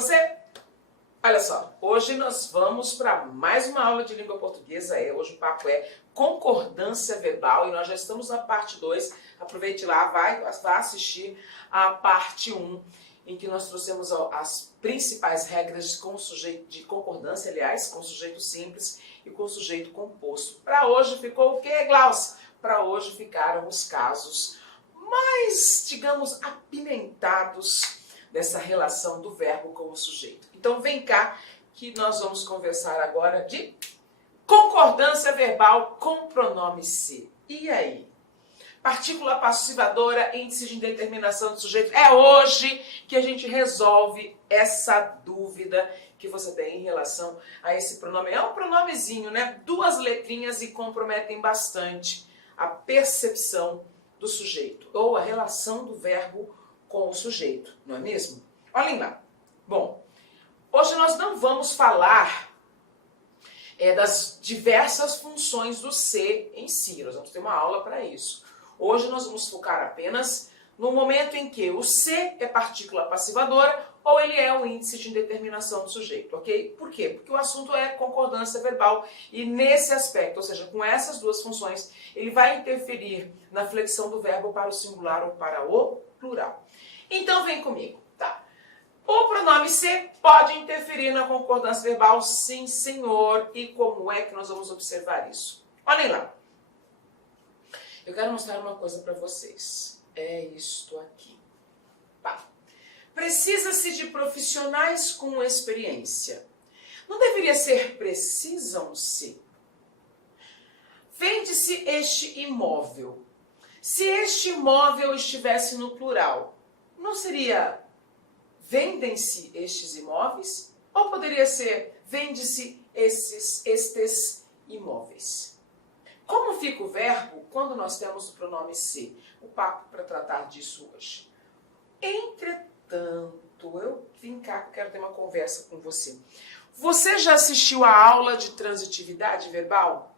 você? Olha só, hoje nós vamos para mais uma aula de língua portuguesa. Hoje o papo é concordância verbal e nós já estamos na parte 2. Aproveite lá, vai assistir a parte 1, em que nós trouxemos as principais regras de concordância, aliás, com sujeito simples e com sujeito composto. Para hoje ficou o quê, Glaucio? Para hoje ficaram os casos mais, digamos, apimentados dessa relação do verbo com o sujeito. Então vem cá que nós vamos conversar agora de concordância verbal com pronome se. E aí? Partícula passivadora, índice de indeterminação do sujeito. É hoje que a gente resolve essa dúvida que você tem em relação a esse pronome. É um pronomezinho, né? 2 letrinhas e comprometem bastante a percepção do sujeito ou a relação do verbo com o sujeito, não é mesmo? Olhem lá. Bom, hoje nós não vamos falar das diversas funções do se em si. Nós vamos ter uma aula para isso. Hoje nós vamos focar apenas no momento em que o se é partícula passivadora ou ele é o índice de indeterminação do sujeito, ok? Por quê? Porque o assunto é concordância verbal e nesse aspecto, ou seja, com essas 2 funções, ele vai interferir na flexão do verbo para o singular ou para o plural. Então vem comigo, tá? O pronome se pode interferir na concordância verbal? Sim, senhor. E como é que nós vamos observar isso? Olhem lá. Eu quero mostrar uma coisa para vocês. É isto aqui. Tá. Precisa-se de profissionais com experiência. Não deveria ser precisam-se? Vende-se este imóvel. Se este imóvel estivesse no plural, não seria vendem-se estes imóveis? Ou poderia ser vende-se estes imóveis? Como fica o verbo quando nós temos o pronome se? O papo para tratar disso hoje. Entretanto, eu vim cá, quero ter uma conversa com você. Você já assistiu a aula de transitividade verbal?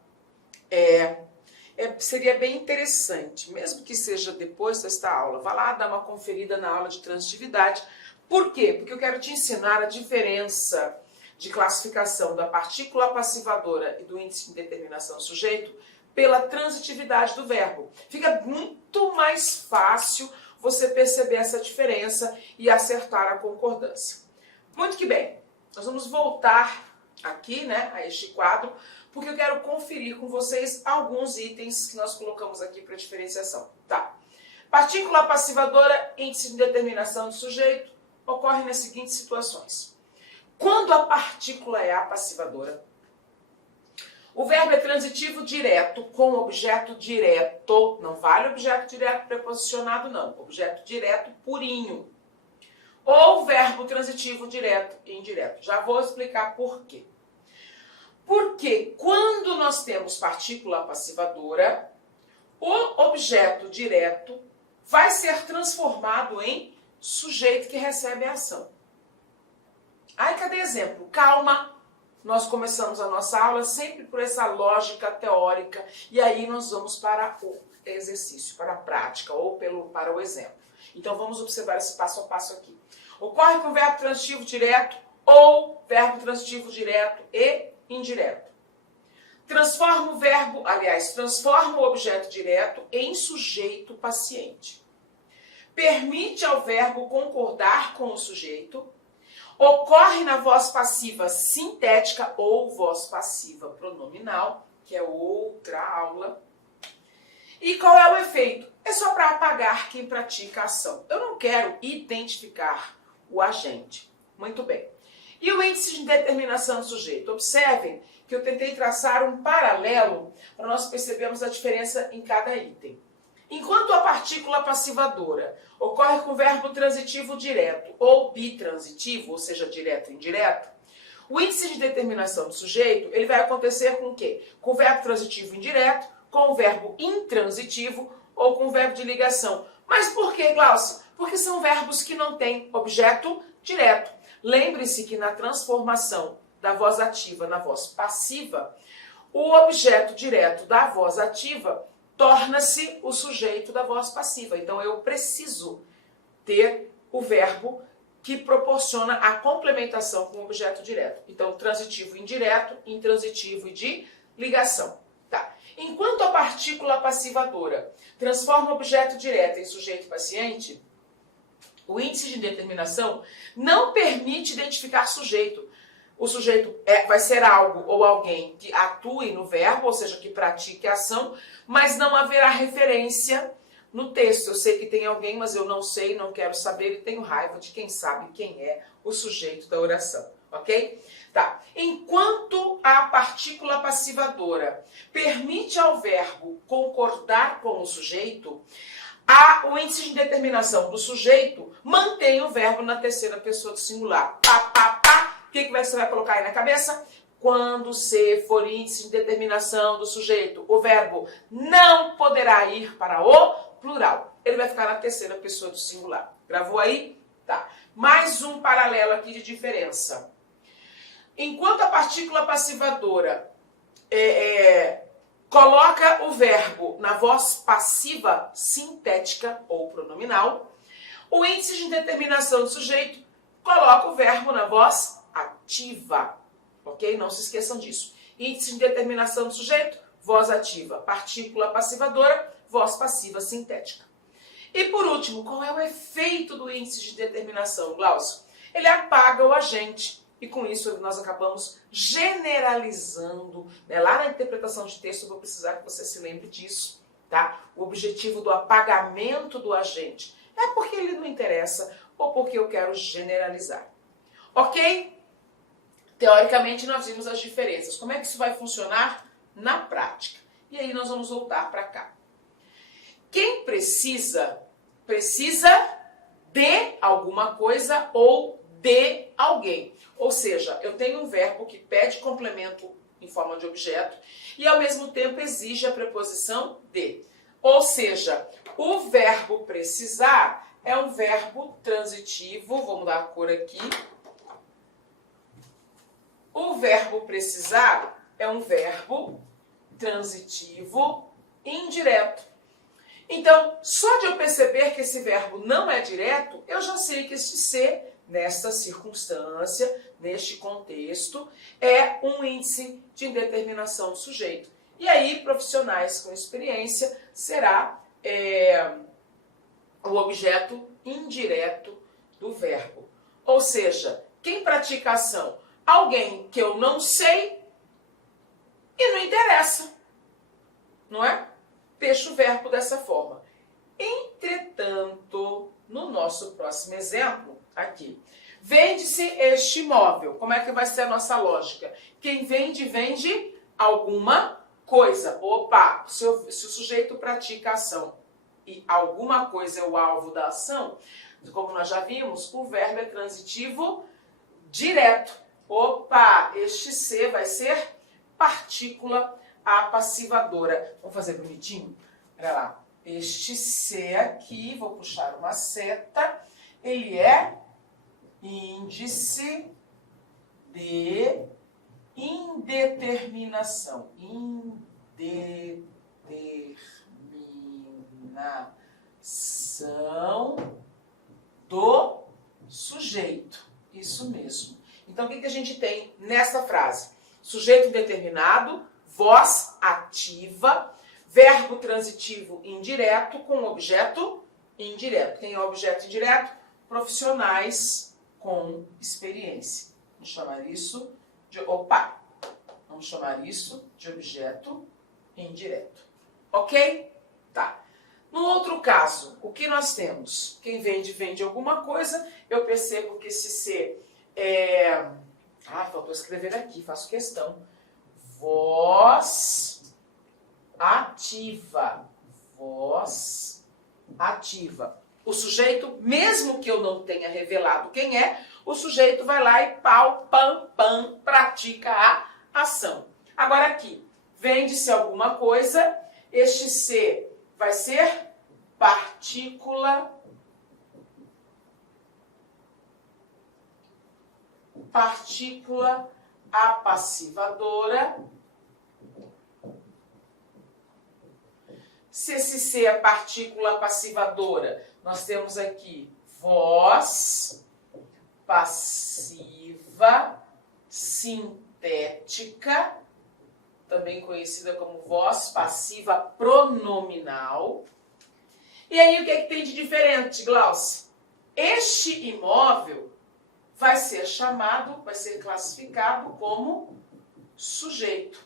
Seria bem interessante, mesmo que seja depois desta aula, vá lá dar uma conferida na aula de transitividade. Por quê? Porque eu quero te ensinar a diferença de classificação da partícula passivadora e do índice de indeterminação do sujeito pela transitividade do verbo. Fica muito mais fácil você perceber essa diferença e acertar a concordância. Muito que bem, nós vamos voltar aqui, né, a este quadro, porque eu quero conferir com vocês alguns itens que nós colocamos aqui para diferenciação. Tá. Partícula passivadora, índice de indeterminação do sujeito, ocorre nas seguintes situações. Quando a partícula é apassivadora, o verbo é transitivo direto com objeto direto, não vale objeto direto preposicionado não, objeto direto purinho. Ou verbo transitivo direto e indireto. Já vou explicar por quê. Porque quando nós temos partícula passivadora, o objeto direto vai ser transformado em sujeito que recebe a ação. Ai, cadê exemplo? Calma, nós começamos a nossa aula sempre por essa lógica teórica e aí nós vamos para o exercício, para a prática ou para o exemplo. Então vamos observar esse passo a passo aqui. Ocorre com verbo transitivo direto ou verbo transitivo direto e indireto. Transforma o objeto direto em sujeito paciente. Permite ao verbo concordar com o sujeito. Ocorre na voz passiva sintética ou voz passiva pronominal, que é outra aula. E qual é o efeito? É só para apagar quem pratica a ação. Eu não quero identificar o agente. Muito bem. E o índice de indeterminação do sujeito? Observem que eu tentei traçar um paralelo para nós percebermos a diferença em cada item. Enquanto a partícula passivadora ocorre com o verbo transitivo direto ou bitransitivo, ou seja, direto e indireto, o índice de determinação do sujeito ele vai acontecer com o quê? Com o verbo transitivo indireto, com o verbo intransitivo ou com o verbo de ligação. Mas por que, Glaucio? Porque são verbos que não têm objeto direto. Lembre-se que na transformação da voz ativa na voz passiva, o objeto direto da voz ativa torna-se o sujeito da voz passiva. Então eu preciso ter o verbo que proporciona a complementação com o objeto direto. Então, transitivo e indireto, intransitivo e de ligação. Tá. Enquanto a partícula passivadora transforma o objeto direto em sujeito paciente, o índice de indeterminação não permite identificar sujeito. O sujeito vai ser algo ou alguém que atue no verbo, ou seja, que pratique a ação, mas não haverá referência no texto. Eu sei que tem alguém, mas eu não sei, não quero saber e tenho raiva de quem sabe quem é o sujeito da oração, ok? Tá. Enquanto a partícula passivadora permite ao verbo concordar com o sujeito, o índice de indeterminação do sujeito mantém o verbo na terceira pessoa do singular. Pá, pá, pá. O que você vai colocar aí na cabeça? Quando se for índice de determinação do sujeito, o verbo não poderá ir para o plural. Ele vai ficar na terceira pessoa do singular. Gravou aí? Tá. Mais um paralelo aqui de diferença. Enquanto a partícula passivadora coloca o verbo na voz passiva sintética ou pronominal, o índice de indeterminação do sujeito coloca o verbo na voz ativa, ok? Não se esqueçam disso. Índice de determinação do sujeito, voz ativa. Partícula passivadora, voz passiva sintética. E por último, qual é o efeito do índice de determinação, Glaucio? Ele apaga o agente. E com isso nós acabamos generalizando. Né? Lá na interpretação de texto eu vou precisar que você se lembre disso. Tá? O objetivo do apagamento do agente é porque ele não interessa ou porque eu quero generalizar. Ok? Teoricamente, nós vimos as diferenças. Como é que isso vai funcionar na prática? E aí nós vamos voltar para cá. Quem precisa de alguma coisa ou de alguém. Ou seja, eu tenho um verbo que pede complemento em forma de objeto e ao mesmo tempo exige a preposição de. Ou seja, o verbo precisar é um verbo transitivo. Vou mudar a cor aqui. O verbo precisar é um verbo transitivo indireto. Então, só de eu perceber que esse verbo não é direto, eu já sei que este ser, nesta circunstância, neste contexto, é um índice de indeterminação do sujeito. E aí, profissionais com experiência, será o objeto indireto do verbo. Ou seja, quem pratica a ação? Alguém que eu não sei e não interessa, não é? Fecha o verbo dessa forma. Entretanto, no nosso próximo exemplo, aqui, vende-se este imóvel. Como é que vai ser a nossa lógica? Quem vende, vende alguma coisa. Opa, se o sujeito pratica a ação e alguma coisa é o alvo da ação, como nós já vimos, o verbo é transitivo direto. Opa, este ser vai ser partícula apassivadora. Vamos fazer bonitinho? Olha lá. Este ser aqui, vou puxar uma seta, ele é índice de indeterminação. Indeterminação do sujeito. Isso mesmo. Então, o que a gente tem nessa frase? Sujeito indeterminado, voz ativa, verbo transitivo indireto com objeto indireto. Quem é o objeto indireto? Profissionais com experiência. Vamos chamar isso de... Vamos chamar isso de objeto indireto. Ok? Tá. No outro caso, o que nós temos? Quem vende, vende alguma coisa. Eu percebo que esse ser faltou escrever aqui, faço questão. Voz ativa. Voz ativa. O sujeito, mesmo que eu não tenha revelado quem é, o sujeito vai lá e pau, pam, pam, pratica a ação. Agora aqui, vende-se alguma coisa, este ser vai ser partícula apassivadora. Se esse ser é partícula apassivadora, nós temos aqui voz passiva sintética, também conhecida como voz passiva pronominal. E aí, o que é que tem de diferente, Glaucia? Este imóvel vai ser classificado como sujeito.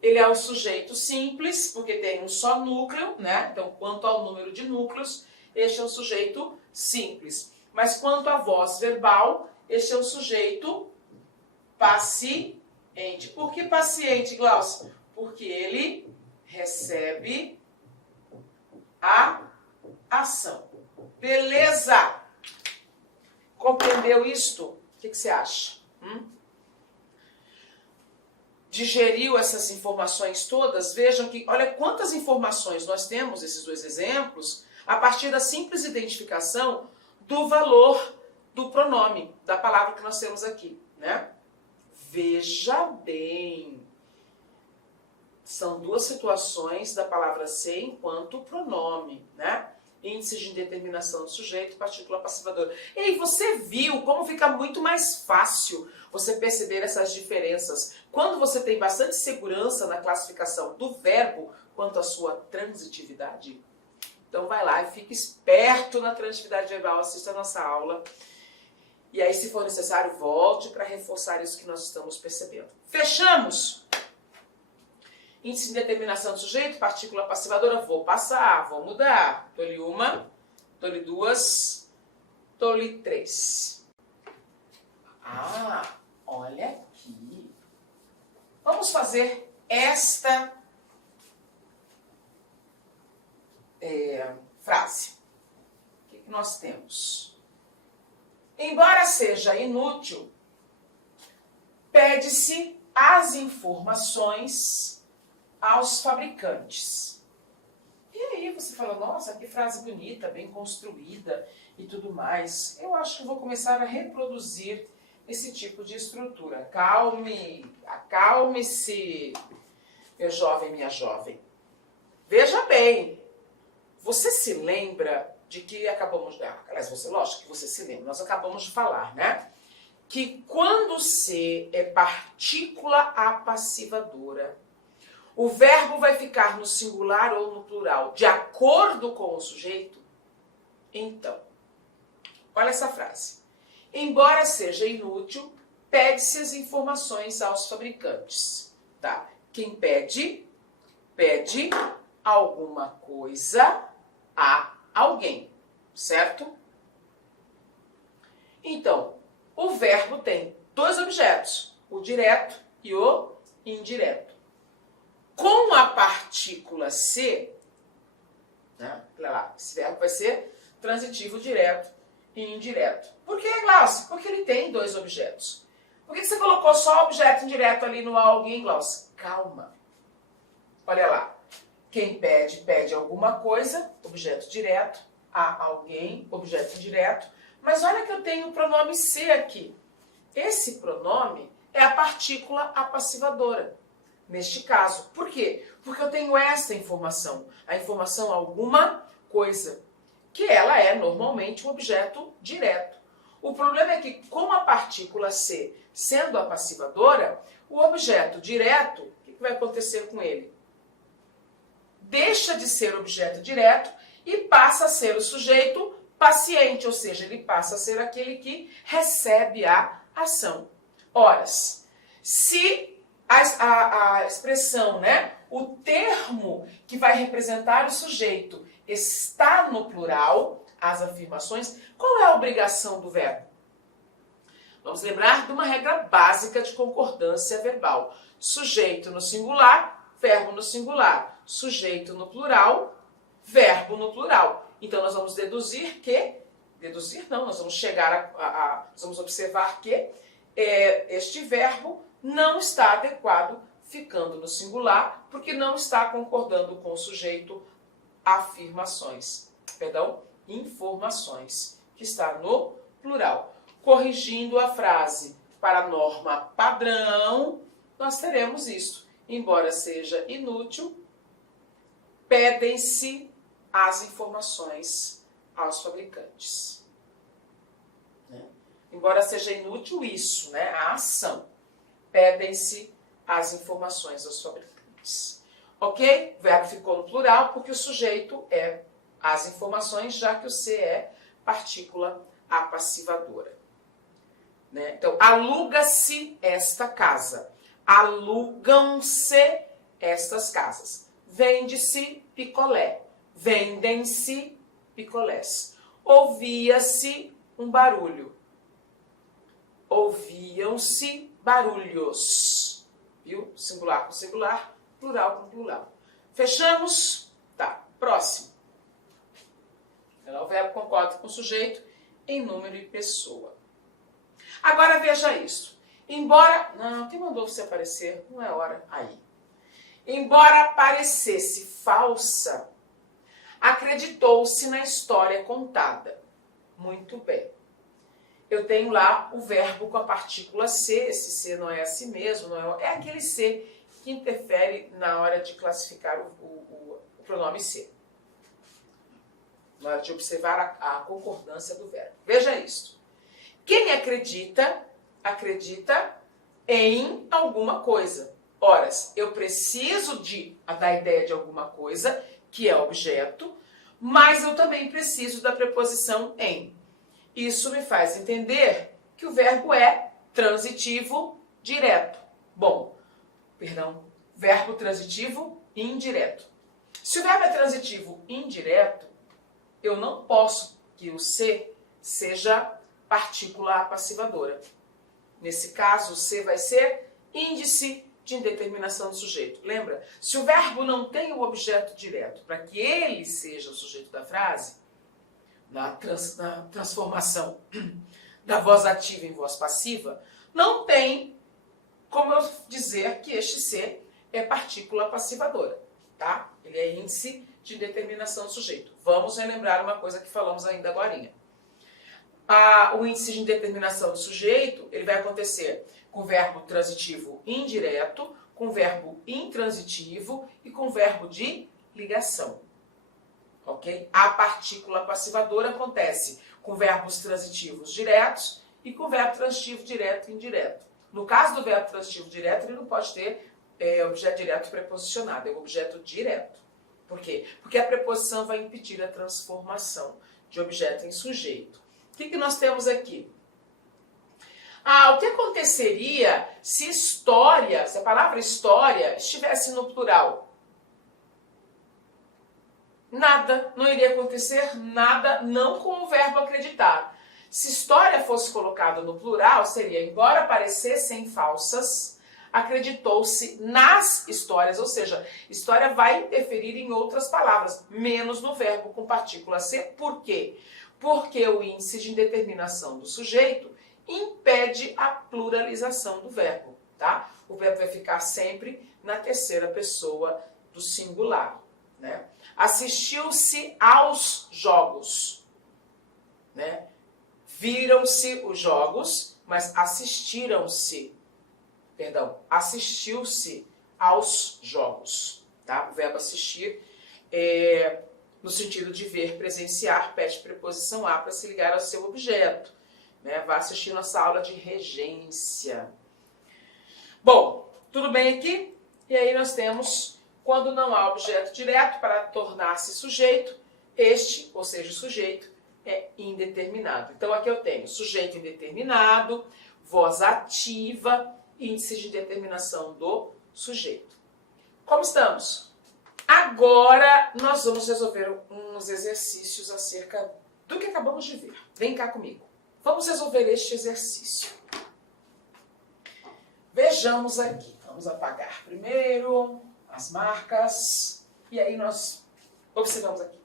Ele é um sujeito simples, porque tem um só núcleo, né? Então, quanto ao número de núcleos, este é um sujeito simples. Mas quanto à voz verbal, este é um sujeito paciente. Por que paciente, Glaucia? Porque ele recebe a ação. Beleza? Compreendeu isto? O que você acha? Digeriu essas informações todas? Vejam que, olha quantas informações nós temos, esses dois exemplos, a partir da simples identificação do valor do pronome, da palavra que nós temos aqui, né? Veja bem, são duas situações da palavra ser enquanto pronome, né? Índice de indeterminação do sujeito, partícula passivadora. E aí você viu como fica muito mais fácil você perceber essas diferenças quando você tem bastante segurança na classificação do verbo quanto à sua transitividade? Então vai lá e fique esperto na transitividade verbal, assista a nossa aula. E aí, se for necessário, volte para reforçar isso que nós estamos percebendo. Fechamos! Índice de determinação do sujeito, partícula passivadora, vou passar, vou mudar. Dou-lhe uma, dou-lhe duas, dou-lhe três. Ah, olha aqui. Vamos fazer esta frase. O que nós temos? Embora seja inútil, pede-se as informações aos fabricantes. E aí você fala, nossa, que frase bonita, bem construída e tudo mais. Eu acho que vou começar a reproduzir esse tipo de estrutura. Acalme-se, meu jovem, minha jovem. Veja bem, você se lembra de que acabamos de... aliás, lógico que você se lembra, nós acabamos de falar, né? Que quando C é partícula apassivadora, o verbo vai ficar no singular ou no plural, de acordo com o sujeito? Então, olha essa frase. Embora seja inútil, pede-se as informações aos fabricantes. Tá? Quem pede, pede alguma coisa a alguém, certo? Então, o verbo tem dois objetos, o direto e o indireto. Com a partícula C, né? Olha lá, esse verbo vai ser transitivo direto e indireto. Por que, Glaucia? Porque ele tem dois objetos. Por que você colocou só objeto indireto ali no alguém, Glaucia? Calma. Olha lá. Quem pede, pede alguma coisa, objeto direto, a alguém, objeto indireto. Mas olha que eu tenho o pronome C aqui. Esse pronome é a partícula apassivadora. Neste caso. Por quê? Porque eu tenho essa informação. A informação alguma coisa. Que ela é normalmente um objeto direto. O problema é que com a partícula C sendo a passivadora, o objeto direto, o que vai acontecer com ele? Deixa de ser objeto direto e passa a ser o sujeito paciente, ou seja, ele passa a ser aquele que recebe a ação. Ora, se a expressão, né, o termo que vai representar o sujeito está no plural, as afirmações, qual é a obrigação do verbo? Vamos lembrar de uma regra básica de concordância verbal. Sujeito no singular, verbo no singular. Sujeito no plural, verbo no plural. Então, nós vamos deduzir que... Deduzir não, nós vamos chegar nós vamos observar que este verbo não está adequado ficando no singular, porque não está concordando com o sujeito informações, que está no plural. Corrigindo a frase para a norma padrão, nós teremos isso. Embora seja inútil, pedem-se as informações aos fabricantes. embora seja inútil isso, né? A ação. Pedem-se as informações aos fabricantes. Ok? O verbo ficou no plural porque o sujeito é as informações, já que o se é partícula apassivadora. Né? Então, aluga-se esta casa. Alugam-se estas casas. Vende-se picolé. Vendem-se picolés. Ouvia-se um barulho. Ouviam-se barulhos. Viu? Singular com singular, plural com plural. Fechamos? Tá. Próximo. O verbo concorda com o sujeito em número e pessoa. Agora veja isso. Embora... Não, quem mandou você aparecer? Não é hora. Aí. Embora parecesse falsa, acreditou-se na história contada. Muito bem. Eu tenho lá o verbo com a partícula se. Esse se não é assim mesmo, não é, é aquele se que interfere na hora de classificar o pronome se. Na hora de observar a concordância do verbo. Veja isso. Quem acredita, acredita em alguma coisa. Ora, eu preciso da ideia de alguma coisa, que é objeto, mas eu também preciso da preposição em. Isso me faz entender que o verbo é transitivo direto. Verbo transitivo indireto. Se o verbo é transitivo indireto, eu não posso que o se seja partícula apassivadora. Nesse caso, o se vai ser índice de indeterminação do sujeito. Lembra? Se o verbo não tem o objeto direto para que ele seja o sujeito da frase, na transformação da voz ativa em voz passiva, não tem como eu dizer que este se é partícula passivadora, tá? Ele é índice de determinação do sujeito. Vamos relembrar uma coisa que falamos ainda agorinha. O índice de indeterminação do sujeito, ele vai acontecer com verbo transitivo indireto, com verbo intransitivo e com verbo de ligação. Ok? A partícula passivadora acontece com verbos transitivos diretos e com verbo transitivo direto e indireto. No caso do verbo transitivo direto, ele não pode ter objeto direto preposicionado, é um objeto direto. Por quê? Porque a preposição vai impedir a transformação de objeto em sujeito. O que nós temos aqui? O que aconteceria se a palavra história estivesse no plural? Nada, não iria acontecer nada, não com o verbo acreditar. Se história fosse colocado no plural, seria, embora parecessem falsas, acreditou-se nas histórias, ou seja, história vai interferir em outras palavras, menos no verbo com partícula se. Por quê? Porque o índice de indeterminação do sujeito impede a pluralização do verbo, tá? O verbo vai ficar sempre na terceira pessoa do singular, né? Assistiu-se aos jogos, né? Viram-se os jogos, mas assistiu-se aos jogos, tá? O verbo assistir no sentido de ver, presenciar, pede preposição a para se ligar ao seu objeto, né? Vá assistir nossa aula de regência. Bom, tudo bem aqui? E aí nós temos, quando não há objeto direto para tornar-se sujeito, este, ou seja, o sujeito, é indeterminado. Então aqui eu tenho sujeito indeterminado, voz ativa, índice de determinação do sujeito. Como estamos? Agora nós vamos resolver uns exercícios acerca do que acabamos de ver. Vem cá comigo. Vamos resolver este exercício. Vejamos aqui. Vamos apagar primeiro as marcas. E aí nós observamos aqui.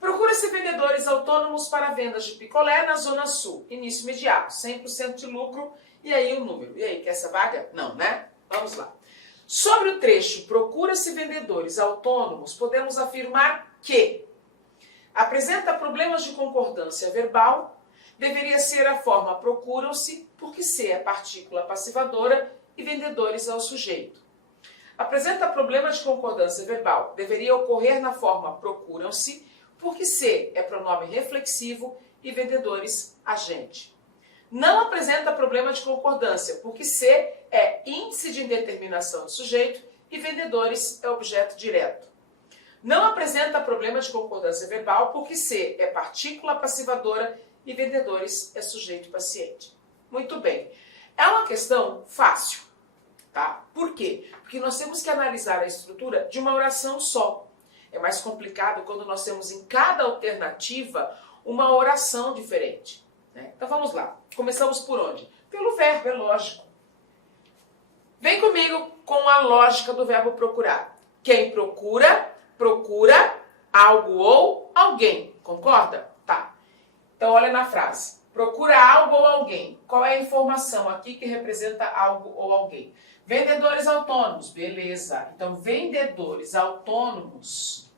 Procura-se vendedores autônomos para vendas de picolé na Zona Sul. Início imediato, 100% de lucro. E aí o número. E aí, quer essa vaga? Não, né? Vamos lá. Sobre o trecho procura-se vendedores autônomos, podemos afirmar que apresenta problemas de concordância verbal, deveria ser a forma procuram-se, porque se é partícula passivadora e vendedores ao sujeito. Apresenta problemas de concordância verbal, deveria ocorrer na forma procuram-se, porque se é pronome reflexivo e vendedores agente. não apresenta problema de concordância, porque C é índice de indeterminação do sujeito e vendedores é objeto direto. Não apresenta problema de concordância verbal, porque C é partícula passivadora e vendedores é sujeito paciente. Muito bem. É uma questão fácil, tá? Por quê? Porque nós temos que analisar a estrutura de uma oração só. É mais complicado quando nós temos em cada alternativa uma oração diferente, né? Então vamos lá. Começamos por onde? Pelo verbo, é lógico. Vem comigo com a lógica do verbo procurar. Quem procura, procura algo ou alguém. Concorda? Tá. Então olha na frase. Procura algo ou alguém. Qual é a informação aqui que representa algo ou alguém? Vendedores autônomos. Beleza. Então vendedores autônomos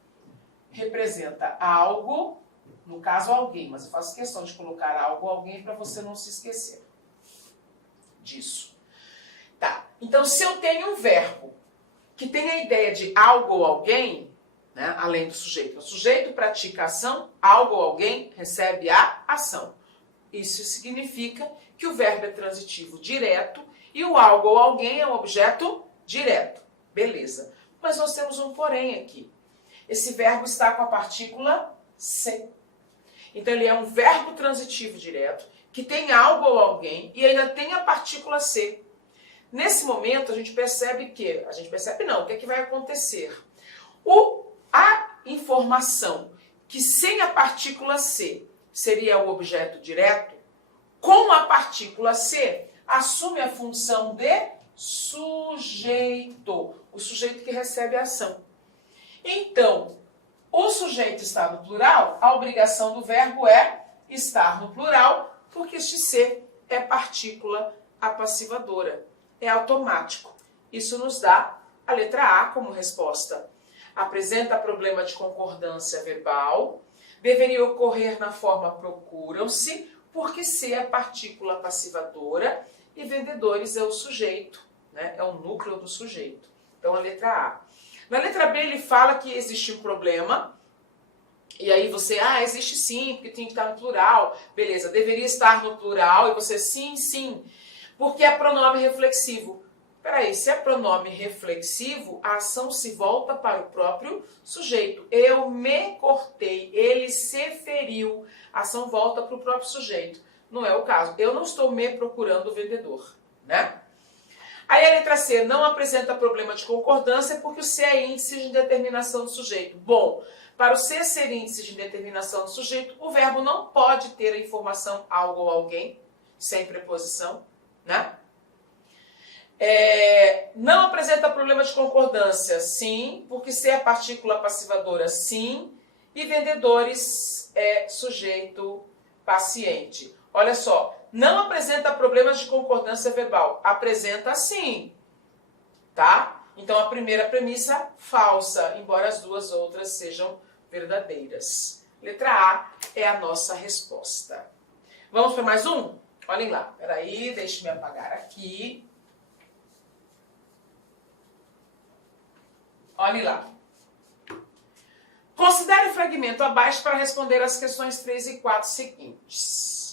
representa algo, no caso alguém, mas eu faço questão de colocar algo ou alguém para você não se esquecer disso. Tá, então se eu tenho um verbo que tem a ideia de algo ou alguém, né, além do sujeito, o sujeito pratica a ação, algo ou alguém recebe a ação. Isso significa que o verbo é transitivo direto e o algo ou alguém é um objeto direto. Beleza, mas nós temos um porém aqui. Esse verbo está com a partícula C. Então ele é um verbo transitivo direto que tem algo ou alguém e ainda tem a partícula C. Nesse momento a gente percebe que, o que é que vai acontecer? A informação que sem a partícula C seria o objeto direto, com a partícula C assume a função de sujeito, o sujeito que recebe a ação. Então, o sujeito está no plural, a obrigação do verbo é estar no plural, porque este C é partícula apassivadora. É automático. Isso nos dá a letra A como resposta. Apresenta problema de concordância verbal. Deveria ocorrer na forma procuram-se, porque C é partícula passivadora e vendedores é o sujeito, né? É o núcleo do sujeito. Então, a letra A. Na letra B, ele fala que existe um problema. E aí você, existe sim, porque tem que estar no plural. Beleza, deveria estar no plural. E você, sim, porque é pronome reflexivo. Peraí, se é pronome reflexivo, a ação se volta para o próprio sujeito. Eu me cortei, ele se feriu. A ação volta para o próprio sujeito. Não é o caso. Eu não estou me procurando o vendedor, né? Aí a letra C não apresenta problema de concordância porque o C é índice de determinação do sujeito. Bom, para o C ser índice de determinação do sujeito, o verbo não pode ter a informação algo ou alguém, sem preposição, né? Não apresenta problema de concordância, sim, porque C é partícula passivadora, sim, e vendedores é sujeito paciente. Olha só, não apresenta problemas de concordância verbal, apresenta sim, tá? Então a primeira premissa, falsa, embora as duas outras sejam verdadeiras. Letra A é a nossa resposta. Vamos para mais um? Olhem lá, peraí, deixe-me apagar aqui. Olhem lá. Considere o fragmento abaixo para responder as questões 3 e 4 seguintes.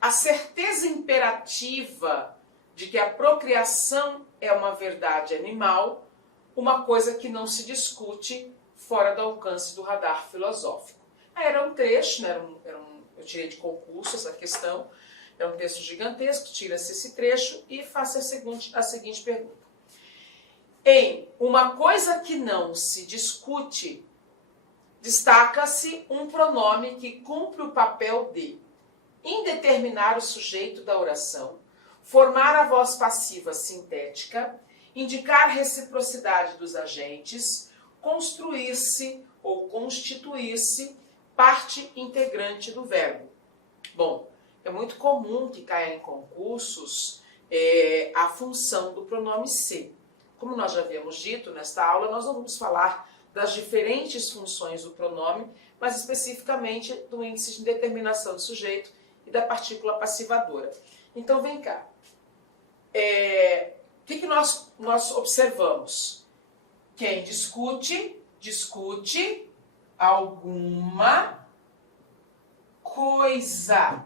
A certeza imperativa de que a procriação é uma verdade animal, uma coisa que não se discute fora do alcance do radar filosófico. Era um trecho, né? Eu tirei de concurso essa questão, é um texto gigantesco, tira-se esse trecho e faça a seguinte pergunta. Em uma coisa que não se discute, destaca-se um pronome que cumpre o papel de indeterminar o sujeito da oração, formar a voz passiva sintética, indicar reciprocidade dos agentes, construir-se ou constituir-se parte integrante do verbo. Bom, é muito comum que caia em concursos a função do pronome se. Como nós já havíamos dito nesta aula, nós não vamos falar das diferentes funções do pronome, mas especificamente do índice de determinação do sujeito e da partícula passivadora. Então, vem cá. O que nós observamos? Quem discute alguma coisa.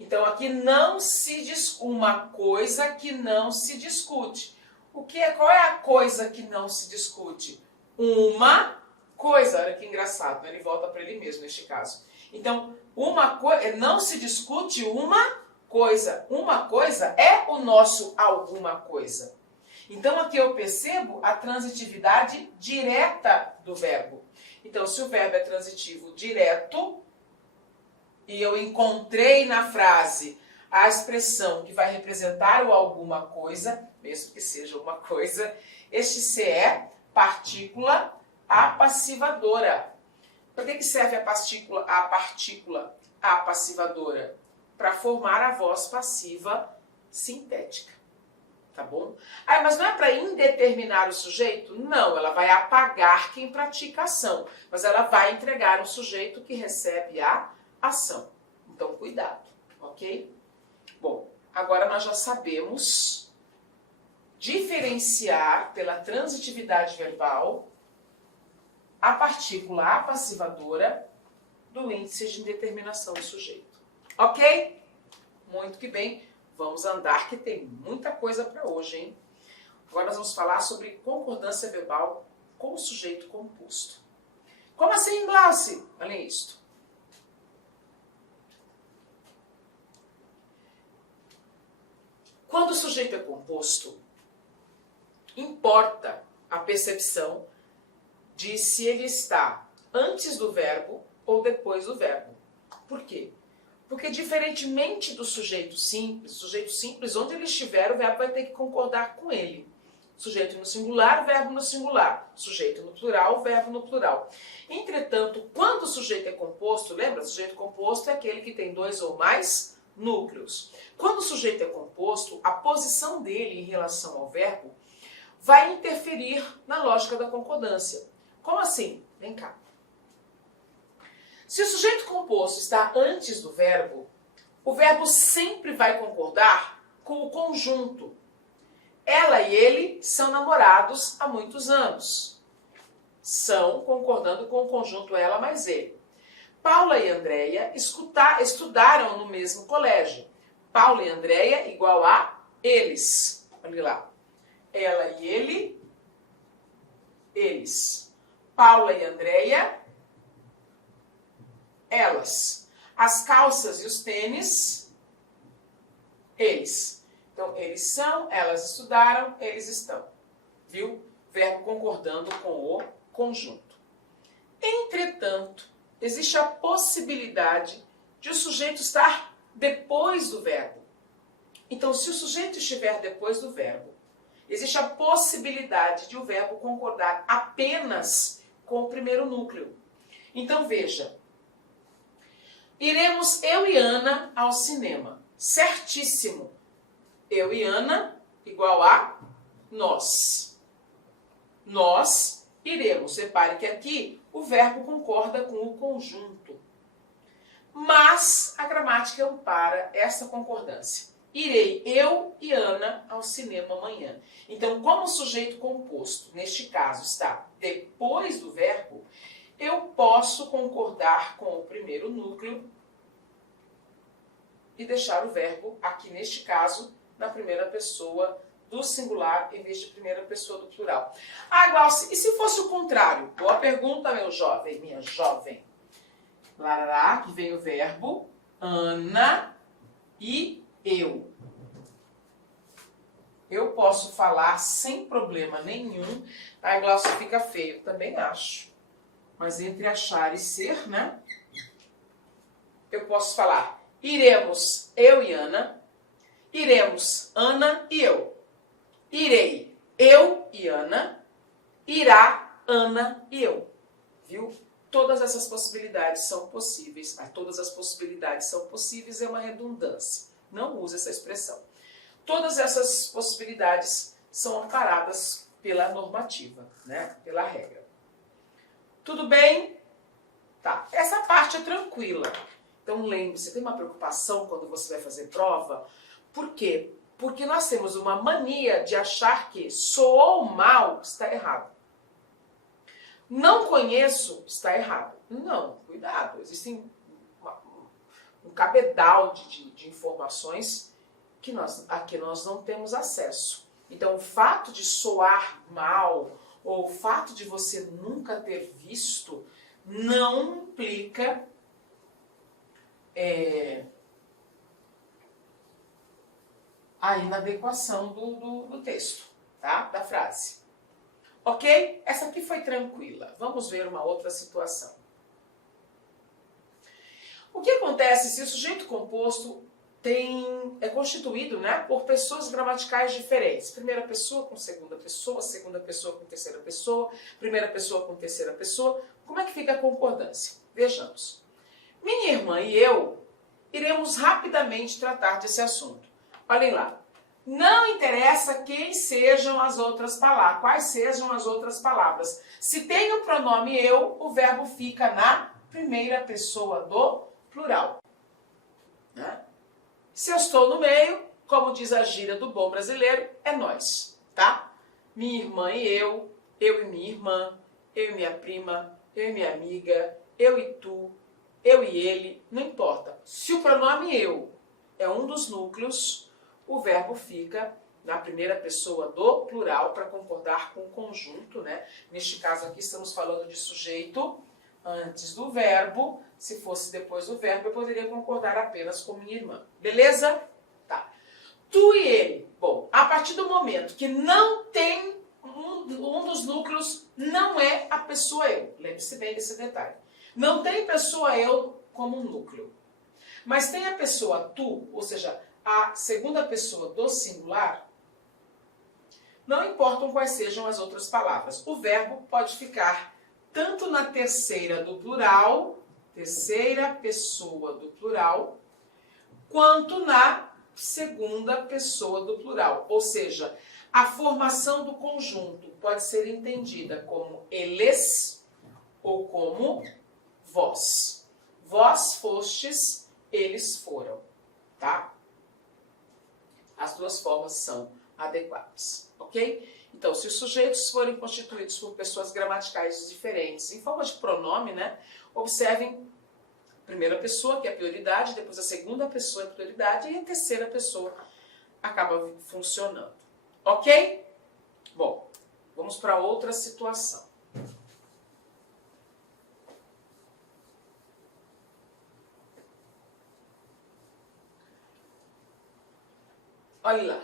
Então, aqui não se diz uma coisa que não se discute. Qual é a coisa que não se discute? Uma coisa. Olha que engraçado, né? Ele volta para ele mesmo neste caso. Então, não se discute uma coisa. Uma coisa é o nosso alguma coisa. Então, aqui eu percebo a transitividade direta do verbo. Então, se o verbo é transitivo direto, e eu encontrei na frase a expressão que vai representar o alguma coisa, mesmo que seja uma coisa, este se é partícula apassivadora. Para que serve a partícula apassivadora? Para formar a voz passiva sintética. Tá bom? Mas não é para indeterminar o sujeito? Não, ela vai apagar quem pratica a ação, mas ela vai entregar o sujeito que recebe a ação. Então, cuidado, ok? Bom, agora nós já sabemos diferenciar pela transitividade verbal a partícula apassivadora do índice de indeterminação do sujeito. Ok? Muito que bem. Vamos andar que tem muita coisa para hoje, hein? Agora nós vamos falar sobre concordância verbal com o sujeito composto. Como assim, Glauci? Olha isto. Quando o sujeito é composto, importa a percepção de se ele está antes do verbo ou depois do verbo. Por quê? Porque diferentemente do sujeito simples, onde ele estiver, o verbo vai ter que concordar com ele. Sujeito no singular, verbo no singular. Sujeito no plural, verbo no plural. Entretanto, quando o sujeito é composto, lembra? Sujeito composto é aquele que tem 2 ou mais núcleos. Quando o sujeito é composto, a posição dele em relação ao verbo vai interferir na lógica da concordância. Como assim? Vem cá. Se o sujeito composto está antes do verbo, o verbo sempre vai concordar com o conjunto. Ela e ele são namorados há muitos anos. São concordando com o conjunto ela mais ele. Paula e Andréia estudaram no mesmo colégio. Paula e Andréia igual a eles. Olha lá. Ela e ele, eles. Paula e Andréia, elas. As calças e os tênis, eles. Então, eles são, elas estudaram, eles estão. Viu? Verbo concordando com o conjunto. Entretanto, existe a possibilidade de o sujeito estar depois do verbo. Então, se o sujeito estiver depois do verbo, existe a possibilidade de o verbo concordar apenas com o primeiro núcleo. Então, veja. Iremos eu e Ana ao cinema. Certíssimo. Eu e Ana igual a nós. Nós iremos. Repare que aqui o verbo concorda com o conjunto. Mas a gramática ampara essa concordância. Irei eu e Ana ao cinema amanhã. Então, como o sujeito composto, neste caso, está depois do verbo, eu posso concordar com o primeiro núcleo e deixar o verbo, aqui neste caso, na primeira pessoa do singular em vez de primeira pessoa do plural. Glauci, e se fosse o contrário? Boa pergunta, meu jovem, minha jovem. Larará, que vem o verbo Ana e eu. Eu posso falar sem problema nenhum. Glauci, fica feio. Também acho. Mas entre achar e ser, né? Eu posso falar iremos eu e Ana. Iremos Ana e eu. Irei eu e Ana. Irá Ana e eu. Viu? Todas essas possibilidades são possíveis. Todas as possibilidades são possíveis é uma redundância. Não use essa expressão. Todas essas possibilidades são amparadas pela normativa, né? Pela regra. Tudo bem? Tá. Essa parte é tranquila. Então lembre-se, tem uma preocupação quando você vai fazer prova. Por quê? Porque nós temos uma mania de achar que soou mal, está errado. Não conheço, está errado. Não, cuidado, existem um cabedal de informações que aqui nós não temos acesso. Então, o fato de soar mal, ou o fato de você nunca ter visto, não implica a inadequação do texto, tá? Da frase. Ok? Essa aqui foi tranquila. Vamos ver uma outra situação. O que acontece se o sujeito composto é constituído, né, por pessoas gramaticais diferentes? Primeira pessoa com segunda pessoa com terceira pessoa, primeira pessoa com terceira pessoa. Como é que fica a concordância? Vejamos. Minha irmã e eu iremos rapidamente tratar desse assunto. Olhem lá. Não interessa quem sejam as outras palavras, quais sejam as outras palavras. Se tem o pronome eu, o verbo fica na primeira pessoa do plural. Né? Se eu estou no meio, como diz a gíria do bom brasileiro, é nós, tá? Minha irmã e eu e minha irmã, eu e minha prima, eu e minha amiga, eu e tu, eu e ele, não importa. Se o pronome eu é um dos núcleos, o verbo fica na primeira pessoa do plural para concordar com o conjunto, né? Neste caso aqui estamos falando de sujeito antes do verbo. Se fosse depois do verbo, eu poderia concordar apenas com minha irmã. Beleza? Tá. Tu e ele. Bom, a partir do momento que não tem um dos núcleos, não é a pessoa eu. Lembre-se bem desse detalhe. Não tem pessoa eu como um núcleo. Mas tem a pessoa tu, ou seja, a segunda pessoa do singular. Não importam quais sejam as outras palavras. O verbo pode ficar tanto na terceira do plural, terceira pessoa do plural, quanto na segunda pessoa do plural. Ou seja, a formação do conjunto pode ser entendida como eles ou como vós. Vós fostes, eles foram, tá? As duas formas são adequadas, ok? Então, se os sujeitos forem constituídos por pessoas gramaticais diferentes, em forma de pronome, né? Observem a primeira pessoa, que é a prioridade, depois a segunda pessoa é a prioridade e a terceira pessoa acaba funcionando. Ok? Bom, vamos para outra situação. Olha lá.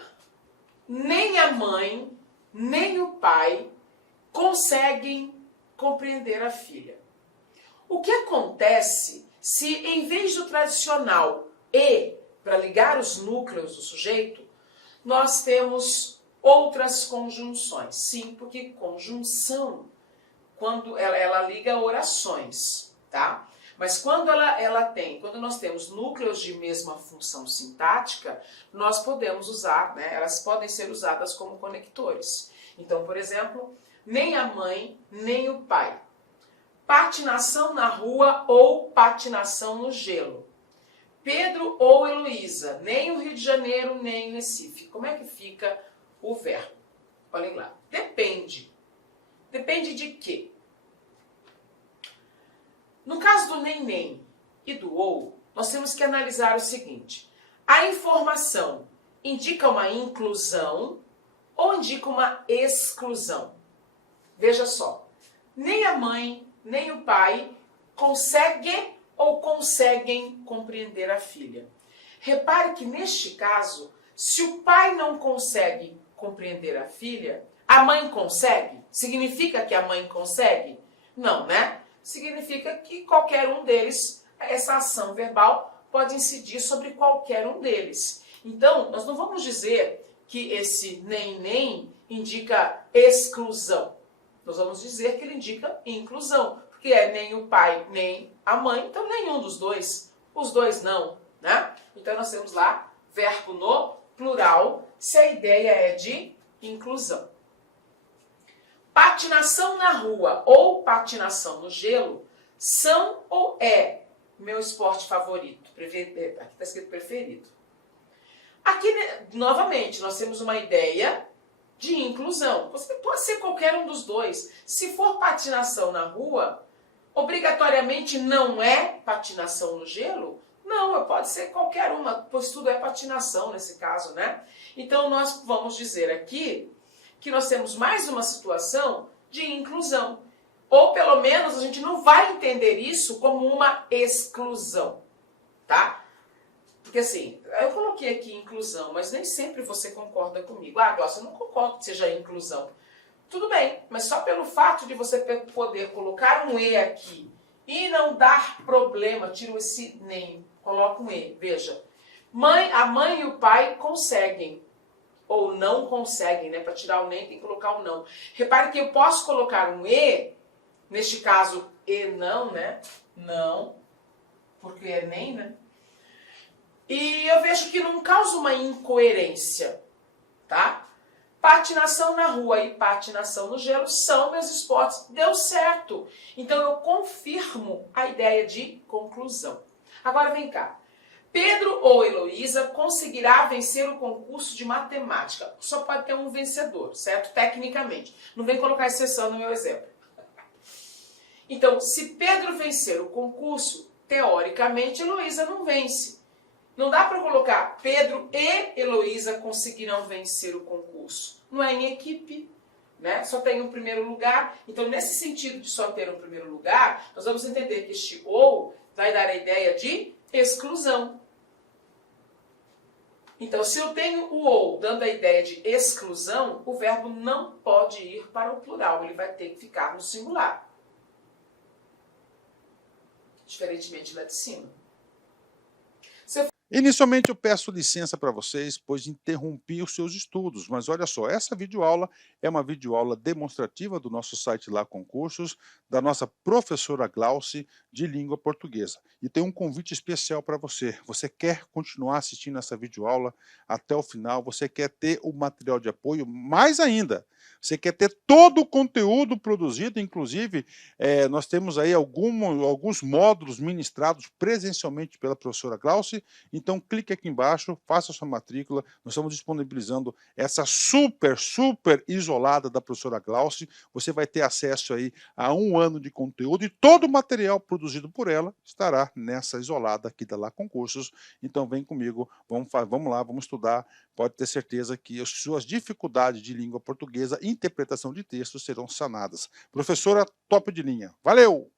Nem a mãe, nem o pai conseguem compreender a filha. O que acontece se, em vez do tradicional e, para ligar os núcleos do sujeito, nós temos outras conjunções? Sim, porque conjunção, quando ela liga orações, tá? Mas quando quando nós temos núcleos de mesma função sintática, nós podemos usar, né? Elas podem ser usadas como conectores. Então, por exemplo, nem a mãe, nem o pai. Patinação na rua ou patinação no gelo. Pedro ou Heloísa, nem o Rio de Janeiro, nem o Recife. Como é que fica o verbo? Olhem lá. Depende. Depende de quê? No caso do nem e do ou, nós temos que analisar o seguinte. A informação indica uma inclusão ou indica uma exclusão? Veja só. Nem a mãe, nem o pai conseguem compreender a filha. Repare que neste caso, se o pai não consegue compreender a filha, a mãe consegue? Significa que a mãe consegue? Não, né? Significa que qualquer um deles, essa ação verbal pode incidir sobre qualquer um deles. Então, nós não vamos dizer que esse nem indica exclusão. Nós vamos dizer que ele indica inclusão, porque é nem o pai, nem a mãe, então nenhum dos dois, os dois não, né? Então nós temos lá verbo no plural, se a ideia é de inclusão. Patinação na rua ou patinação no gelo são ou é meu esporte favorito? Aqui está escrito preferido. Aqui, novamente, nós temos uma ideia de inclusão. Você pode ser qualquer um dos dois. Se for patinação na rua, Obrigatoriamente não é patinação no gelo? Não, pode ser qualquer uma, pois tudo é patinação nesse caso, né? Então nós vamos dizer aqui que nós temos mais uma situação de inclusão. Ou pelo menos a gente não vai entender isso como uma exclusão, tá? Porque assim, eu coloquei aqui inclusão, mas nem sempre você concorda comigo. Ah, Glaucia, eu não concordo que seja inclusão. Tudo bem, mas só pelo fato de você poder colocar um E aqui e não dar problema, tiro esse nem, coloco um E, veja. A mãe e o pai conseguem, ou não conseguem, né? Para tirar o nem tem que colocar o não. Repare que eu posso colocar um E, neste caso, E não, né? Não, porque é nem, né? E eu vejo que não causa uma incoerência, tá? Patinação na rua e patinação no gelo são meus esportes. Deu certo. Então eu confirmo a ideia de conclusão. Agora vem cá. Pedro ou Heloísa conseguirá vencer o concurso de matemática. Só pode ter um vencedor, certo? Tecnicamente. Não vem colocar exceção no meu exemplo. Então, se Pedro vencer o concurso, teoricamente Heloísa não vence. Não dá para colocar Pedro e Heloísa conseguirão vencer o concurso. Não é em equipe, né? Só tem um primeiro lugar. Então, nesse sentido de só ter um primeiro lugar, nós vamos entender que este ou vai dar a ideia de exclusão. Então, se eu tenho o ou dando a ideia de exclusão, o verbo não pode ir para o plural. Ele vai ter que ficar no singular. Diferentemente lá de cima. Inicialmente eu peço licença para vocês, pois interrompi os seus estudos, mas olha só, essa videoaula é uma videoaula demonstrativa do nosso site lá Concursos, da nossa professora Glauci de língua portuguesa. E tem um convite especial para você. Você quer continuar assistindo essa videoaula até o final? Você quer ter o material de apoio? Mais ainda, você quer ter todo o conteúdo produzido, inclusive nós temos aí alguns módulos ministrados presencialmente pela professora Glauci. Então clique aqui embaixo, faça sua matrícula, nós estamos disponibilizando essa super isolada da professora Glauci, você vai ter acesso aí a 1 ano de conteúdo e todo o material produzido por ela estará nessa isolada aqui da Lá Concursos. Então vem comigo, vamos lá, vamos estudar, pode ter certeza que as suas dificuldades de língua portuguesa e interpretação de textos serão sanadas. Professora top de linha, valeu!